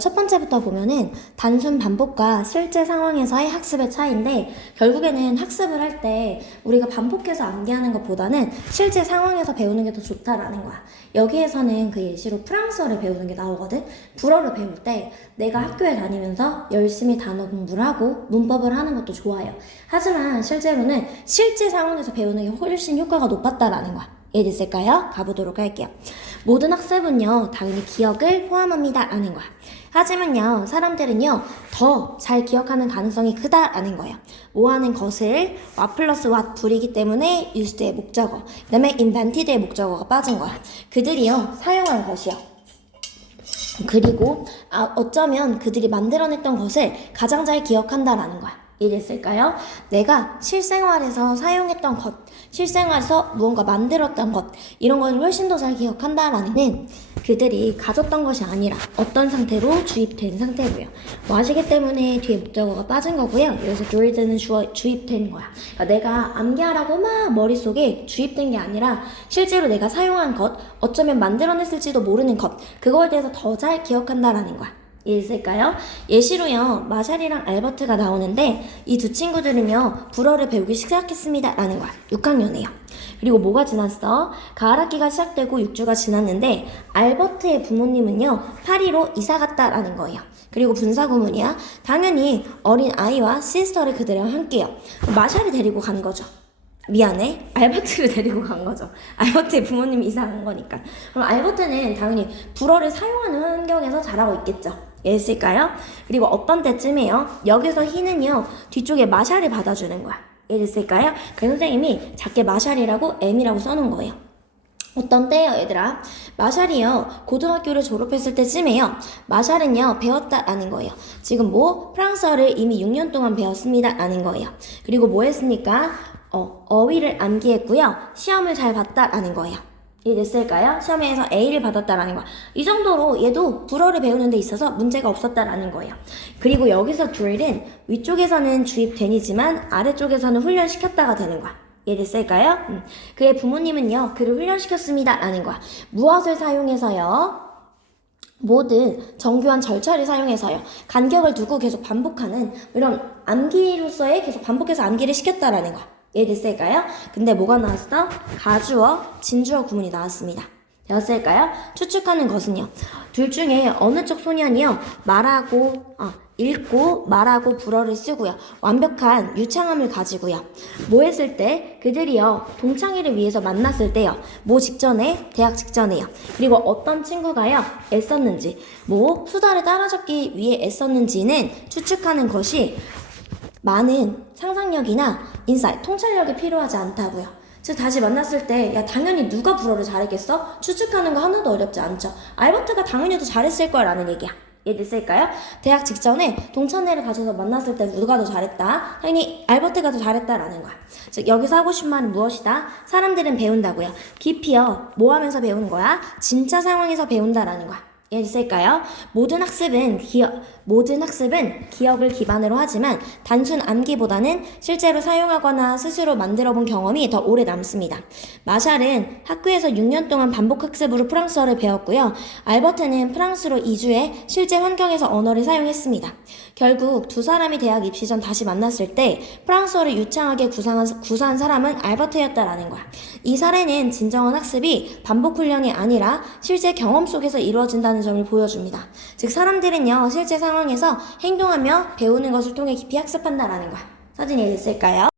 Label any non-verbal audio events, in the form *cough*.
첫 번째부터 보면은 단순 반복과 실제 상황에서의 학습의 차이인데 결국에는 학습을 할 때 우리가 반복해서 암기하는 것보다는 실제 상황에서 배우는 게 더 좋다라는 거야. 여기에서는 그 예시로 프랑스어를 배우는 게 나오거든. 불어를 배울 때 내가 학교에 다니면서 열심히 단어 공부를 하고 문법을 하는 것도 좋아요. 하지만 실제로는 실제 상황에서 배우는 게 훨씬 효과가 높았다라는 거야. 이해됐을까요? 가보도록 할게요. 모든 학습은요, 당연히 기억을 포함합니다. 라는 거야. 하지만요, 사람들은요, 더 잘 기억하는 가능성이 크다라는 거예요. 뭐 하는 것을 what 플러스 what 둘이기 때문에 used의 목적어, 그 다음에 invented의 목적어가 빠진 거야. 그들이요, 사용한 것이요. 그리고 아, 어쩌면 그들이 만들어냈던 것을 가장 잘 기억한다라는 거야. 이랬을까요? 내가 실생활에서 사용했던 것, 실생활에서 무언가 만들었던 것, 이런 걸 훨씬 더 잘 기억한다라는 건 그들이 가졌던 것이 아니라 어떤 상태로 주입된 상태고요. 뭐 하시기 때문에 뒤에 목적어가 빠진 거고요. 여기서 주어, 주입된 거야. 그러니까 내가 암기하라고 막 머릿속에 주입된 게 아니라 실제로 내가 사용한 것, 어쩌면 만들어냈을지도 모르는 것, 그거에 대해서 더 잘 기억한다라는 거야. 있을까요? 예시로요, 마샬이랑 알버트가 나오는데 이 두 친구들은요, 불어를 배우기 시작했습니다. 라는 거야. 6학년이에요. 그리고 뭐가 지났어? 가을 학기가 시작되고 6주가 지났는데 알버트의 부모님은요, 파리로 이사 갔다라는 거예요. 그리고 분사 구문이야. 당연히 어린 아이와 시스터를 그들이랑 함께요. 마샬이 데리고 간 거죠. 미안해. 알버트를 *laughs* 데리고 간 거죠. 알버트의 부모님이 이사 간 거니까. 그럼 알버트는 당연히 불어를 사용하는 환경에서 자라고 있겠죠. 이해했을까요? 그리고 어떤 때쯤이에요? 여기서 희는요, 뒤쪽에 마샬을 받아주는 거야. 이해됐을까요? 그 선생님이 작게 마샬이라고 M이라고 써놓은 거예요. 어떤 때요, 얘들아? 마샬이요, 고등학교를 졸업했을 때쯤에요. 마샬은요, 배웠다라는 거예요. 지금 뭐, 프랑스어를 이미 6년 동안 배웠습니다라는 거예요. 그리고 뭐 했습니까? 어, 어휘를 암기했고요. 시험을 잘 봤다라는 거예요. 이해됐을까요? 시험에서 A를 받았다라는 거야. 이 정도로 얘도 불어를 배우는 데 있어서 문제가 없었다라는 거예요. 그리고 여기서 drill은 위쪽에서는 주입된이지만 아래쪽에서는 훈련시켰다가 되는 거야. 이해됐을까요? 음. 그의 부모님은요, 그를 훈련시켰습니다. 라는 거야. 무엇을 사용해서요? 모든 정교한 절차를 사용해서요. 간격을 두고 계속 반복하는 이런 암기로서의 계속 반복해서 암기를 시켰다라는 거야. 이해됐을까요? 근데 뭐가 나왔어? 가주어, 진주어 구문이 나왔습니다. 되었을까요? 추측하는 것은요. 둘 중에 어느 쪽 소년이요. 말하고, 아, 읽고, 말하고, 불어를 쓰고요. 완벽한 유창함을 가지고요. 뭐 했을 때? 그들이요. 동창회를 위해서 만났을 때요. 뭐 직전에? 대학 직전에요. 그리고 어떤 친구가요. 애썼는지, 뭐 수다를 따라잡기 위해 애썼는지는 추측하는 것이 많은 상상력이나 인사이트, 통찰력이 필요하지 않다고요. 즉 다시 만났을 때 야 당연히 누가 불어를 잘했겠어? 추측하는 거 하나도 어렵지 않죠. 알버트가 당연히 더 잘했을 거라는 얘기야. 이해됐을까요? 대학 직전에 동창회를 가셔서 만났을 때 누가 더 잘했다? 당연히 알버트가 더 잘했다라는 거야. 즉 여기서 하고 싶은 말은 무엇이다? 사람들은 배운다고요. 깊이요. 뭐 하면서 배우는 거야? 진짜 상황에서 배운다라는 거야. 이해됐을까요? 모든 학습은 기억, 모든 학습은 기억을 기반으로 하지만 단순 암기보다는 실제로 사용하거나 스스로 만들어 본 경험이 더 오래 남습니다. 마샬은 학교에서 6년 동안 반복 학습으로 프랑스어를 배웠고요. 알버트는 프랑스로 2주에 실제 환경에서 언어를 사용했습니다. 결국 두 사람이 대학 입시 전 다시 만났을 때 프랑스어를 유창하게 구상한, 구사한 사람은 알버트였다라는 거야. 이 사례는 진정한 학습이 반복 훈련이 아니라 실제 경험 속에서 이루어진다는 점을 보여줍니다. 즉 사람들은요 실제 상황에서 행동하며 배우는 것을 통해 깊이 학습한다라는 거야. 사진이 됐을까요?